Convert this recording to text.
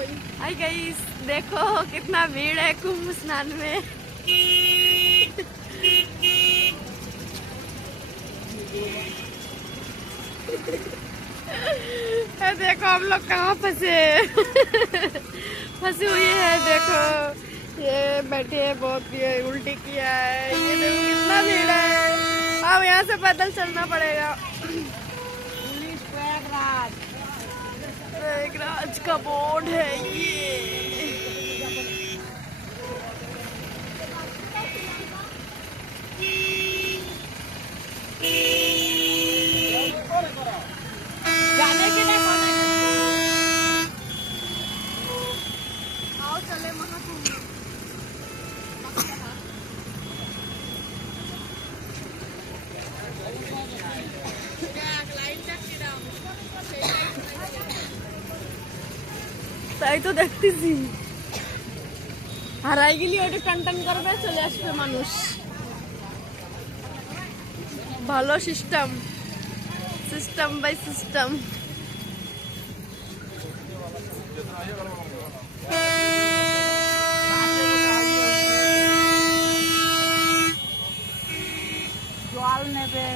Hi guys, देखो कितना भीड़ है कुंभ स्नान में। देखो हम लोग कहाँ फंसे फंसी हुई है। देखो ये बैठे हैं, बहुत ये उल्टी किया है। ये देखो कितना भीड़ है। अब यहाँ से पैदल चलना पड़ेगा। प्रयागराज का बोर्ड है ये। जाने के लिए आओ चले महाकुंभ। তাই তো দেখতেছি হারাই গেলি ওটা টান করবে, চলে আসবে মানুষ। ভালো সিস্টেম বাই সিস্টেম। জল নেবে